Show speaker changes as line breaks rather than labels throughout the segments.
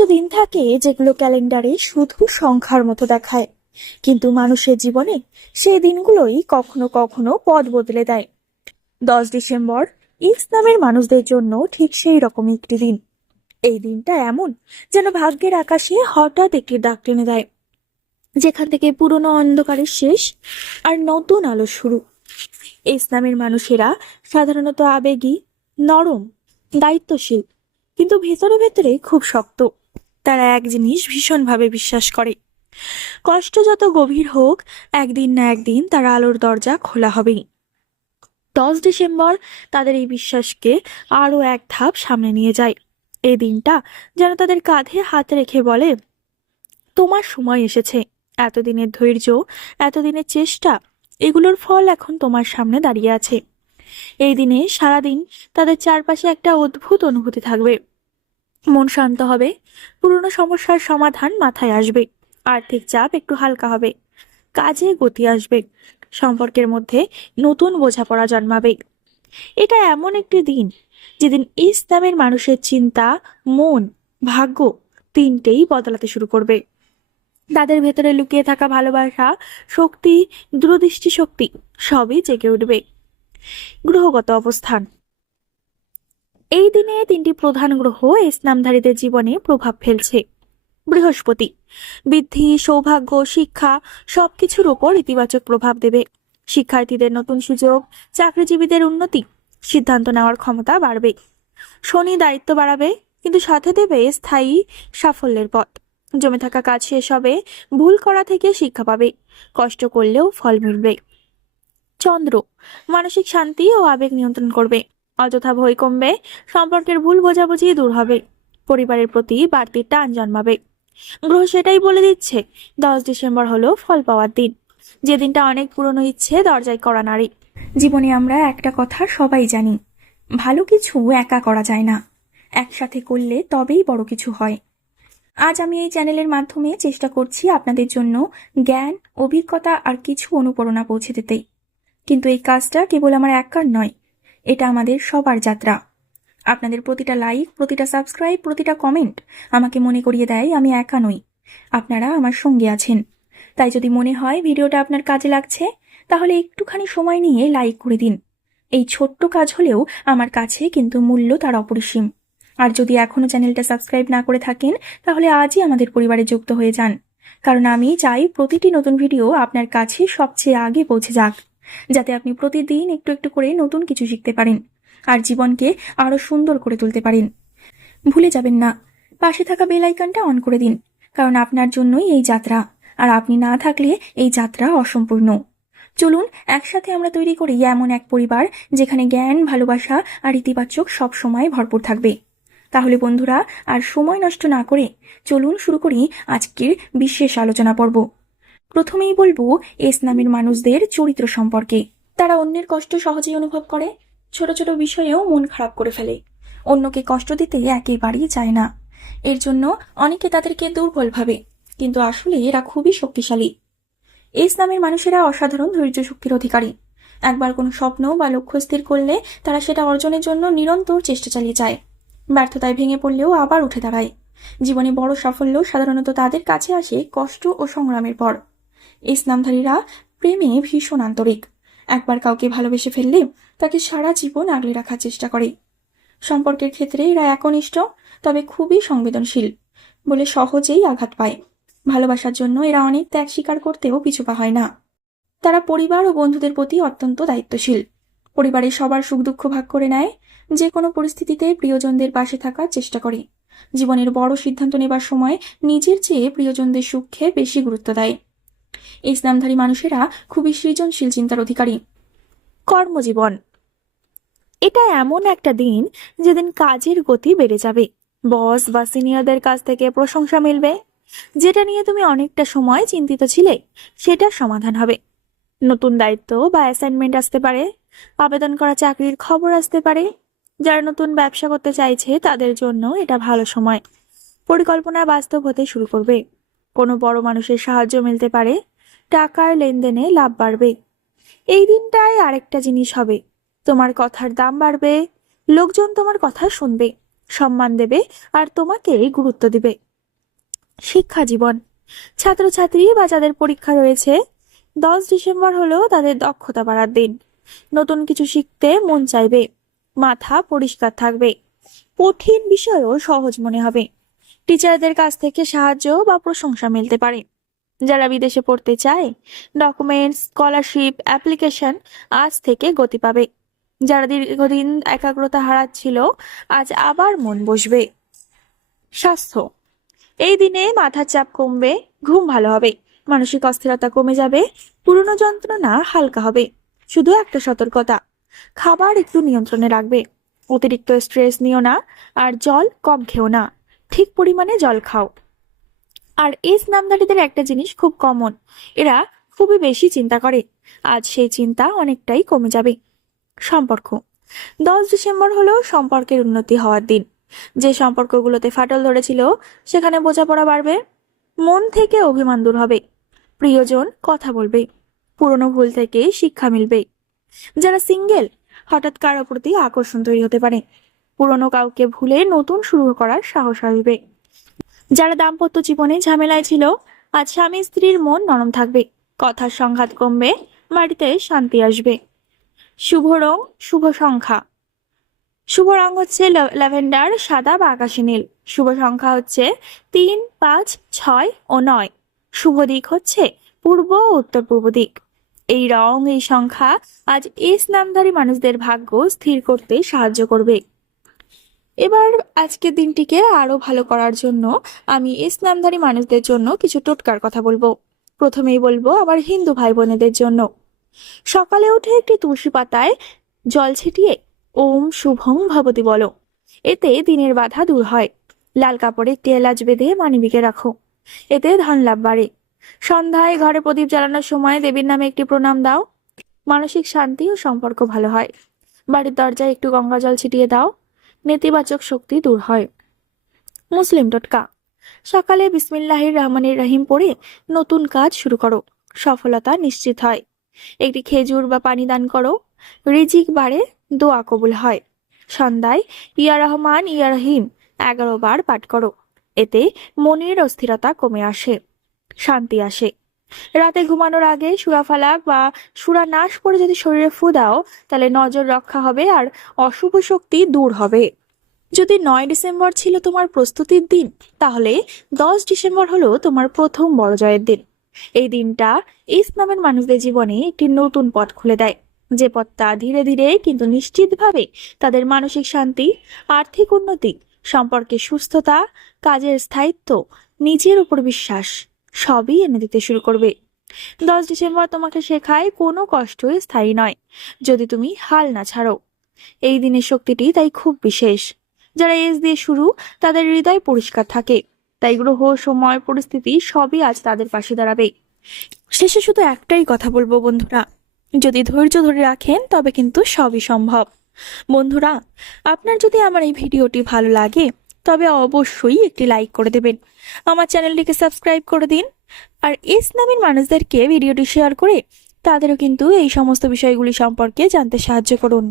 কিছু দিন থাকে যেগুলো ক্যালেন্ডারে শুধু সংখ্যার মতো দেখায়। কিন্তু মানুষের জীবনে সেই দিনগুলোই কখনো কখনো পদ বদলে দেয়। দশ ডিসেম্বর ইসলামের মানুষদের জন্য ঠিক সেই রকম একটি দিন। এই দিনটা এমন যেন ভাগ্যের আকাশে হঠাৎ একটি ডাক টেনে দেয়। যেখান থেকে পুরনো অন্ধকারের শেষ আর নতুন আলো শুরু। ইসলামের মানুষেরা সাধারণত আবেগী, নরম, দায়িত্বশীল, কিন্তু ভেতরে ভেতরে খুব শক্ত। তারা এক জিনিস ভীষণভাবে বিশ্বাস করে। কষ্ট যত গভীর হোক, একদিন না একদিন তার আলোর দরজা খোলা হবেই। দশ ডিসেম্বর তাদের এই বিশ্বাসকে আরও এক ধাপ সামনে নিয়ে যায়। এই দিনটা যেন তাদের কাঁধে হাত রেখে বলে, তোমার সময় এসেছে। এতদিনের ধৈর্য, এতদিনের চেষ্টা, এগুলোর ফল এখন তোমার সামনে দাঁড়িয়ে আছে। এই দিনে সারাদিন তাদের চারপাশে একটা অদ্ভুত অনুভূতি থাকবে। মন শান্ত হবে। পুরনো সমস্যার সমাধান মাথায় আসবে। আর্থিক চাপ একটু হালকা হবে। কাজে গতি আসবে। সম্পর্কের মধ্যে নতুন বোঝাপড়া জন্মাবে। এটা এমন একটি দিন যেদিন ইসলামের মানুষের চিন্তা, মন, ভাগ্য তিনটেই বদলাতে শুরু করবে। তাদের ভেতরে লুকিয়ে থাকা ভালোবাসা, শক্তি দূরদৃষ্টি শক্তি সবই জেগে উঠবে। গ্রহগত অবস্থান। এই দিনে তিনটি প্রধান গ্রহ ইসলামধারীদের জীবনে প্রভাব ফেলছে। বৃহস্পতি, বৃদ্ধি, সৌভাগ্য, শিক্ষা সবকিছুর ওপর ইতিবাচক প্রভাব দেবে। শিক্ষার্থীদের নতুন সুযোগ, চাকরিজীবীদের উন্নতি, সিদ্ধান্ত নেওয়ার ক্ষমতা বাড়বে। শনি দায়িত্ব বাড়াবে, কিন্তু সাথে দেবে স্থায়ী সাফল্যের পথ। জমে থাকা কাজ শেষ হবে, ভুল করা থেকে শিক্ষা পাবে, কষ্ট করলেও ফল মিলবে। চন্দ্র, মানসিক শান্তি ও আবেগ নিয়ন্ত্রণ করবে। অযথা ভয় কমবে, সম্পর্কের ভুল বোঝাবুঝি দূর হবে, পরিবারের প্রতি বাড়তি টান জন্মাবে। গ্রহ সেটাই বলে দিচ্ছে, দশ ডিসেম্বর হলো ফল পাওয়ার দিন। যে দিনটা অনেক পুরনো ইচ্ছে, দরজায় করা নারী জীবনে আমরা একটা কথা সবাই জানি, ভালো কিছু একা করা যায় না। একসাথে করলে তবেই বড় কিছু হয়। আজ আমি এই চ্যানেলের মাধ্যমে চেষ্টা করছি আপনাদের জন্য জ্ঞান, অভিজ্ঞতা আর কিছু অনুপ্রেরণা পৌঁছে দিতে। কিন্তু এই কাজটা কেবল আমার একার নয় এটা আমাদের সবার যাত্রা। আপনাদের প্রতিটা লাইক প্রতিটা সাবস্ক্রাইব প্রতিটা কমেন্ট আমাকে মনে করিয়ে দেয়, আমি একা নই। আপনারা আমার সঙ্গে আছেন। তাই যদি মনে হয় ভিডিওটা আপনার কাজে লাগছে, তাহলে একটুখানি সময় নিয়ে লাইক করে দিন। এই ছোট্ট কাজ হলেও আমার কাছে কিন্তু মূল্য তার অপরিসীম। আর যদি এখনও চ্যানেলটা সাবস্ক্রাইব না করে থাকেন, তাহলে আজই আমাদের পরিবারে যুক্ত হয়ে যান। কারণ আমি চাই প্রতিটি নতুন ভিডিও আপনার কাছে সবচেয়ে আগে পৌঁছে যাক। যাতে আপনি প্রতিদিন একটু একটু করে নতুন কিছু শিখতে পারেন আর জীবনকে আরও সুন্দর করে তুলতে পারেন। ভুলে যাবেন না, পাশে থাকা বেল আইকনটা অন করে দিন, কারণ আপনার জন্যই এই যাত্রা, আর আপনি না থাকলে এই যাত্রা অসম্পূর্ণ। চলুন, একসাথে আমরা তৈরি করি এমন এক পরিবার যেখানে জ্ঞান, ভালোবাসা আর ইতিবাচক সব সময় ভরপুর থাকবে। তাহলে বন্ধুরা, আর সময় নষ্ট না করে চলুন শুরু করি আজকের বিশেষ আলোচনা পর্ব। প্রথমেই বলব ইসলামের মানুষদের চরিত্র সম্পর্কে। তারা অন্যের কষ্ট সহজেই অনুভব করে, ছোট ছোট বিষয়েও মন খারাপ করে ফেলে। অন্যকে কষ্ট দিতে একেবারেই চায় না। এর জন্য অনেকে তাদেরকে দুর্বল ভাবে, কিন্তু আসলে এরা খুবই শক্তিশালী। ইসলামের মানুষেরা অসাধারণ ধৈর্য শক্তির অধিকারী। একবার কোনো স্বপ্ন বা লক্ষ্য স্থির করলে তারা সেটা অর্জনের জন্য নিরন্তর চেষ্টা চালিয়ে যায়। ব্যর্থতায় ভেঙে পড়লেও আবার উঠে দাঁড়ায়। জীবনে বড় সাফল্য সাধারণত তাদের কাছে আসে কষ্ট ও সংগ্রামের পর। ইসলামধারীরা প্রেমে ভীষণ আন্তরিক। একবার কাউকে ভালোবেসে ফেললে তাকে সারা জীবন আগলে রাখার চেষ্টা করে। সম্পর্কের ক্ষেত্রে এরা একনিষ্ঠ, তবে খুবই সংবেদনশীল বলে সহজেই আঘাত পায়। ভালোবাসার জন্য এরা অনেক ত্যাগ স্বীকার করতেও পিছুপা হয় না। তারা পরিবার ও বন্ধুদের প্রতি অত্যন্ত দায়িত্বশীল। পরিবারের সবার সুখ দুঃখ ভাগ করে নেয় যে কোনো পরিস্থিতিতে প্রিয়জনদের পাশে থাকার চেষ্টা করে। জীবনের বড় সিদ্ধান্ত নেবার সময় নিজের চেয়ে প্রিয়জনদের সুখে বেশি গুরুত্ব দেয়। ইসলামধারী মানুষেরা খুবই সৃজনশীল চিন্তার অধিকারী। কর্মজীবন। এটা এমন একটা দিন যেদিন কাজের গতি বেড়ে যাবে। বস বা সিনিয়রদের কাছ থেকে প্রশংসা মিলবে, যেটা নিয়ে তুমি অনেকটা সময় চিন্তিত ছিলে, সেটার সমাধান হবে। নতুন দায়িত্ব বা অ্যাসাইনমেন্ট আসতে পারে, আবেদন করা চাকরির খবর আসতে পারে, যারা নতুন ব্যবসা করতে চাইছে, তাদের জন্য এটা ভালো সময়। পরিকল্পনা বাস্তব হতে শুরু করবে। কোনো বড় মানুষের সাহায্য মিলতে পারে টাকার লেনদেনে লাভ বাড়বে। এই দিনটায় আরেকটা জিনিস হবে। তোমার কথার দাম বাড়বে, লোকজন তোমার কথা শুনবে, সম্মান দেবে আর তোমাকে গুরুত্ব দিবে। শিক্ষা জীবন। ছাত্রছাত্রী বা যাদের পরীক্ষা রয়েছে, দশ ডিসেম্বর হলো তাদের দক্ষতা বাড়ার দিন। নতুন কিছু শিখতে মন চাইবে, মাথা পরিষ্কার থাকবে, কঠিন বিষয়ও সহজ মনে হবে। টিচারদের কাছ থেকে সাহায্য বা প্রশংসা মিলতে পারে। যারা বিদেশে পড়তে চায় ডকুমেন্টস স্কলারশিপ অ্যাপ্লিকেশন আজ থেকে গতি পাবে। যারা দীর্ঘদিন একাগ্রতা হারাচ্ছিল, আজ আবার মন বসবে। স্বাস্থ্য। এই দিনে মাথার চাপ কমবে, ঘুম ভালো হবে, মানসিক অস্থিরতা কমে যাবে, পুরনো যন্ত্রণা হালকা হবে, শুধু একটা সতর্কতা, খাবার একটু নিয়ন্ত্রণে রাখবে, অতিরিক্ত স্ট্রেস নিও না, আর জল কম খেও না, ঠিক পরিমাণে জল খাও। আর এস নামধারীদের একটা জিনিস খুব কমন এরা খুবই বেশি চিন্তা করে। আজ সেই চিন্তা অনেকটাই কমে যাবে। সম্পর্ক। দশ ডিসেম্বর হলো সম্পর্কের উন্নতি হওয়ার দিন। যে সম্পর্কগুলোতে ফাটল ধরেছিল, সেখানে বোঝাপড়া বাড়বে, মন থেকে অভিমান দূর হবে। প্রিয়জন কথা বলবে, পুরনো ভুল থেকে শিক্ষা মিলবে। যারা সিঙ্গেল হঠাৎ কারও প্রতি আকর্ষণ তৈরি হতে পারে। পুরনো কাউকে ভুলে নতুন শুরু করার সাহস আসবে। যারা দাম্পত্য জীবনে ঝামেলায় ছিল, আজ স্বামী স্ত্রীর মন নরম থাকবে। কথার সংঘাত কমবে, বাড়িতে শান্তি আসবে। শুভ রং, শুভ সংখ্যা। শুভ রং হচ্ছে ল্যাভেন্ডার, সাদা বা আকাশি নীল। শুভ সংখ্যা হচ্ছে তিন, পাঁচ, ছয় ও নয়। শুভ দিক হচ্ছে পূর্ব ও উত্তর পূর্ব দিক। এই রং, এই সংখ্যা আজ এস নামধারী মানুষদের ভাগ্য স্থির করতে সাহায্য করবে। এবার আজকের দিনটিকে আরও ভালো করার জন্য আমি এস নামধারী মানুষদের জন্য কিছু টোটকার কথা বলব। প্রথমেই বলব আবার হিন্দু ভাই বোনেদের জন্য। সকালে উঠে একটি তুলসী পাতায় জল ছিটিয়ে ওম শুভং ভবতী বলো। এতে দিনের বাধা দূর হয়। লাল কাপড়ে একটি এলাচ বেঁধে মানিবিকে রাখো। এতে ধন লাভ বাড়ে। সন্ধ্যায় ঘরে প্রদীপ জ্বালানোর সময় দেবীর নামে একটি প্রণাম দাও। মানসিক শান্তি ও সম্পর্ক ভালো হয়। বাড়ির দরজায় একটু গঙ্গা জল ছিটিয়ে দাও। নেতিবাচক শক্তি দূর হয়। মুসলিম টোটকা সকালে বিসমিল্লাহির রহমানির রহিম পড়ে নতুন কাজ শুরু করো। সফলতা নিশ্চিত হয়। একটি খেজুর বা পানি দান করো। রিজিক বাড়ে, দোয়া কবুল হয়। সন্ধ্যায়, ইয়া রহমান, ইয়া রহিম, এগারো বার পাঠ করো। এতে মনের অস্থিরতা কমে আসে, শান্তি আসে। রাতে ঘুমানোর আগে সুরা ফালাক বা সুরা নাশ পরে যদি শরীরে ফু দাও, তাহলে নজর রক্ষা হবে আর অশুভ শক্তি দূর হবে। যদি নয় ডিসেম্বর ছিল তোমার প্রস্তুতির দিন, তাহলে দশ ডিসেম্বর হলো তোমার প্রথম বড় জয়ের দিন। এই দিনটা ইসলামের মানুষদের জীবনে একটি নতুন পথ খুলে দেয়। যে পথটা ধীরে ধীরে কিন্তু নিশ্চিতভাবে তাদের মানসিক শান্তি, আর্থিক উন্নতি, সম্পর্কে সুস্থতা, কাজের স্থায়িত্ব, নিজের উপর বিশ্বাস সবই এনে দিতে শুরু করবে। দশ ডিসেম্বর তোমাকে শেখায় কোনো কষ্টই স্থায়ী নয়, যদি তুমি হাল না ছাড়ো। এই দিনের শক্তিটি তাই খুব বিশেষ। যারা এস দিয়ে শুরু, তাদের হৃদয় পরিষ্কার থাকে। তাই গ্রহ, সময়, পরিস্থিতি সবই আজ তাদের পাশে দাঁড়াবে। শেষে শুধু একটাই কথা বলব বন্ধুরা, যদি ধৈর্য ধরে রাখেন, তবে কিন্তু সবই সম্ভব। বন্ধুরা, আপনার যদি আমার এই ভিডিওটি ভালো লাগে তবে অবশ্যই একটি লাইক করে দেবেন। আমার চ্যানেলটিকে সাবস্ক্রাইব করে দিন। আর ইসলামের মানুষদেরকে ভিডিওটি শেয়ার করে তাদেরও কিন্তু এই সমস্ত বিষয়গুলি সম্পর্কে জানতে সাহায্য করুন।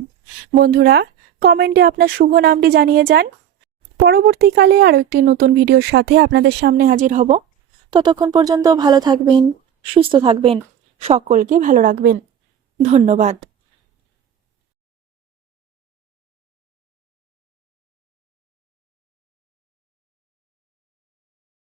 বন্ধুরা কমেন্টে আপনার শুভ নামটি জানিয়ে যান। পরবর্তীকালে আরও একটি নতুন ভিডিওর সাথে আপনাদের সামনে হাজির হব। ততক্ষণ পর্যন্ত ভালো থাকবেন, সুস্থ থাকবেন, সকলকে ভালো রাখবেন। ধন্যবাদ।